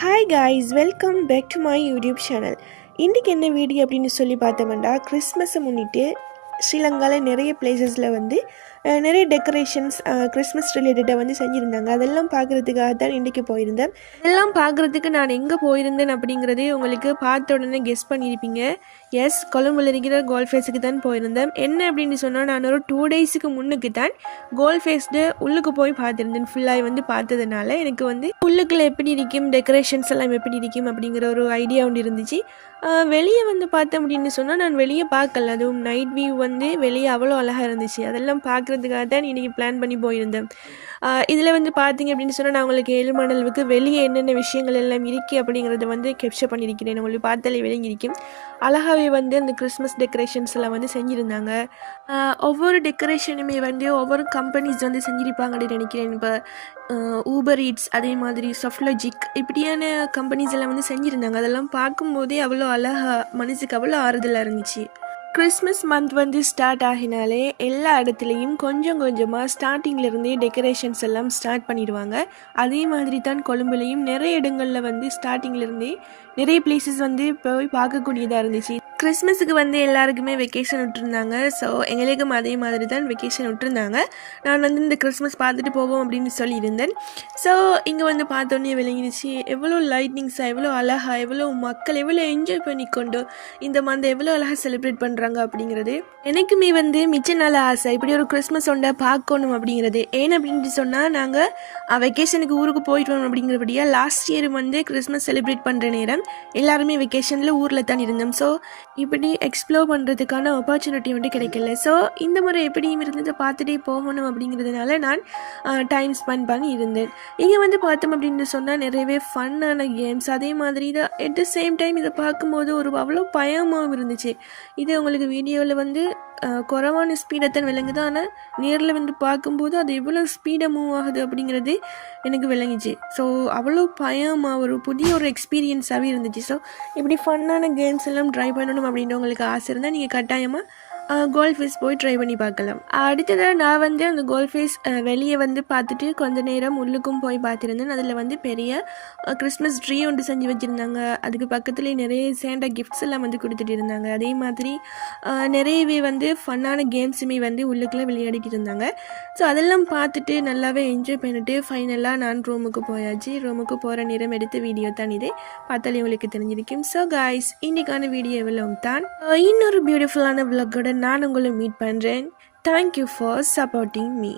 Hi guys, welcome back to my YouTube channel. இன்றைக்கி என்ன video அப்படின்னு சொல்லி பார்த்தோம்னா, கிறிஸ்மஸை முன்னிட்டு ஸ்ரீலங்காவில் நிறைய பிளேசஸில் வந்து நிறைய டெக்கரேஷன்ஸ் கிறிஸ்மஸ் ரிலேட்டடாக வந்து செஞ்சுருந்தாங்க. அதெல்லாம் பார்க்குறதுக்காக தான் இன்றைக்கி போயிருந்தேன். அதெல்லாம் பார்க்குறதுக்கு நான் எங்கே போயிருந்தேன் அப்படிங்கிறதே உங்களுக்கு பார்த்த உடனே கெஸ் பண்ணியிருப்பீங்க. எஸ், கொழும்புல இருக்கிற கோல்ட் ஃபேஸுக்கு தான் போயிருந்தேன். என்ன அப்படின்னு சொன்னால், நான் ஒரு 2 டேஸுக்கு முன்னுக்கு தான் கோல்ட் ஃபேஸ்டு உள்ளுக்கு போய் பார்த்துருந்தேன். ஃபுல்லாக வந்து பார்த்ததுனால எனக்கு வந்து உள்ளுக்குள்ளே எப்படி இருக்கும், டெக்கரேஷன்ஸ் எல்லாம் எப்படி இருக்கும் அப்படிங்கிற ஒரு ஐடியா ஒன்று இருந்துச்சு. வெளியே வந்து பார்த்தேன் அப்படின்னு சொன்னால், நான் வெளியே பார்க்கல. அதுவும் நைட் வியூ வந்து வெளியே அவ்வளோ அழகாக இருந்துச்சு. அதெல்லாம் பார்க்குறதுக்காக தான் இன்றைக்கி பிளான் பண்ணி போயிருந்தேன். இதில் வந்து பார்த்தீங்க அப்படின்னு சொன்னால், நான் உங்களுக்கு 7 மணலுக்கு வெளியே என்னென்ன விஷயங்கள் எல்லாம் இருக்குது அப்படிங்கிறத வந்து கேப்சர் பண்ணியிருக்கிறேன். உங்களுக்கு பார்த்தாலே விளங்கியிருக்கும். அழகாகவே வந்து அந்த கிறிஸ்மஸ் டெக்கரேஷன்ஸ் எல்லாம் வந்து செஞ்சுருந்தாங்க. ஒவ்வொரு டெக்கரேஷனுமே வந்து ஒவ்வொரு கம்பெனிஸ் வந்து செஞ்சுருப்பாங்கன்னு நினைக்கிறேன். இப்போ ஊபர் ஈட்ஸ், அதே மாதிரி சஃப்லஜிக், இப்படியான கம்பெனிஸ் எல்லாம் வந்து செஞ்சுருந்தாங்க. அதெல்லாம் பார்க்கும்போதே அவ்வளோ அழகாக, மனசுக்கு அவ்வளோ ஆறுதலாக இருந்துச்சு. கிறிஸ்மஸ் மந்த் வந்து ஸ்டார்ட் ஆகினாலே எல்லா இடத்துலையும் கொஞ்சம் கொஞ்சமாக ஸ்டார்டிங்லேருந்தே டெக்கரேஷன்ஸ் எல்லாம் ஸ்டார்ட் பண்ணிடுவாங்க. அதே மாதிரி தான் கொழும்புலையும் நிறைய இடங்களில் வந்து ஸ்டார்டிங்லேருந்தே நிறைய பிளேசஸ் வந்து போய் பார்க்கக்கூடியதாக இருந்துச்சு. கிறிஸ்மஸுக்கு வந்து எல்லாருக்குமே வெக்கேஷன் விட்டுருந்தாங்க. ஸோ எங்களுக்கும் அதே மாதிரி தான் வெக்கேஷன் விட்டுருந்தாங்க. நான் வந்து இந்த கிறிஸ்மஸ் பார்த்துட்டு போவோம் அப்படின்னு சொல்லியிருந்தேன். ஸோ இங்கே வந்து பார்த்தோன்னே விளங்கிடுச்சு எவ்வளோ லைட்னிங்ஸாக, எவ்வளோ அழகாக, எவ்வளோ மக்கள் எவ்வளோ என்ஜாய் பண்ணிக்கொண்டு இந்த மந்தை எவ்வளோ அழகாக செலிப்ரேட் பண்ணுறாங்க அப்படிங்கிறது எனக்குமே வந்து மிச்ச நாள் ஆசை. இப்படி ஒரு கிறிஸ்மஸ் ஒன்றை பார்க்கணும் அப்படிங்கிறது. ஏன் அப்படின்னு சொன்னால், நாங்கள் வெக்கேஷனுக்கு ஊருக்கு போயிட்டு வரோம் அப்படிங்கிறபடியா லாஸ்ட் இயர் வந்து கிறிஸ்மஸ் செலிப்ரேட் பண்ணுற நேரம் எல்லாருமே வெக்கேஷனில் ஊரில் தான் இருந்தோம். ஸோ இப்படி எக்ஸ்ப்ளோர் பண்ணுறதுக்கான ஆப்பர்ச்சுனிட்டி வந்து கிடைக்கல. ஸோ இந்த முறை எப்படியும் இருந்ததை பார்த்துட்டே போகணும் அப்படிங்கிறதுனால நான் டைம் ஸ்பெண்ட் பண்ணி இருந்தேன். இங்கே வந்து பார்த்தோம் அப்படின்னு சொன்னால் நிறையவே ஃபன்னான கேம்ஸ், அதே மாதிரி தான் அட் த சேம் டைம் இதை பார்க்கும்போது ஒரு அவ்வளோ பயமாகவும் இருந்துச்சு. இது உங்களுக்கு வீடியோவில் வந்து குறைவான ஸ்பீடை தான் விளங்குது. ஆனால் நேரில் வந்து பார்க்கும்போது அது எவ்வளோ ஸ்பீடாக மூவ் ஆகுது அப்படிங்கிறது எனக்கு விளங்கிச்சு. ஸோ அவ்வளோ பயமாக ஒரு புதிய ஒரு எக்ஸ்பீரியன்ஸாகவே இருந்துச்சு. ஸோ இப்படி ஃபன்னான கேம்ஸ் எல்லாம் ட்ரை பண்ணணும் அப்படின்னு உங்களுக்கு ஆசை இருந்தால் நீங்கள் கட்டாயமாக கோல்ட் ஃபேஸ் போய் ட்ரை பண்ணி பார்க்கலாம். அடுத்ததாக நான் வந்து அந்த கோல்ட் ஃபேஸ் வெளியே வந்து பார்த்துட்டு கொஞ்ச நேரம் உள்ளுக்கும் போய் பார்த்துருந்தேன். அதில் வந்து பெரிய கிறிஸ்மஸ் ட்ரீ ஒன்று செஞ்சு வச்சுருந்தாங்க. அதுக்கு பக்கத்துலேயே நிறைய சேண்டா கிஃப்ட்ஸ் எல்லாம் வந்து கொடுத்துட்டு இருந்தாங்க. அதே மாதிரி நிறையவே வந்து ஃபன்னான கேம்ஸுமே வந்து உள்ளுக்குள்ளே விளையாடிட்டு இருந்தாங்க. ஸோ அதெல்லாம் பார்த்துட்டு நல்லாவே என்ஜாய் பண்ணிட்டு ஃபைனலாக நான் ரூமுக்கு போயாச்சு. ரூமுக்கு போகிற நேரம் எடுத்த வீடியோ தான் இது. பார்த்தாலே உங்களுக்கு தெரிஞ்சிருக்கும். ஸோ காய்ஸ், இன்றைக்கான வீடியோ எவ்வளோ தான். இன்னொரு பியூட்டிஃபுல்லான விளாகோட நான் உங்களை மீட் பண்ணுறேன். Thank you for supporting me.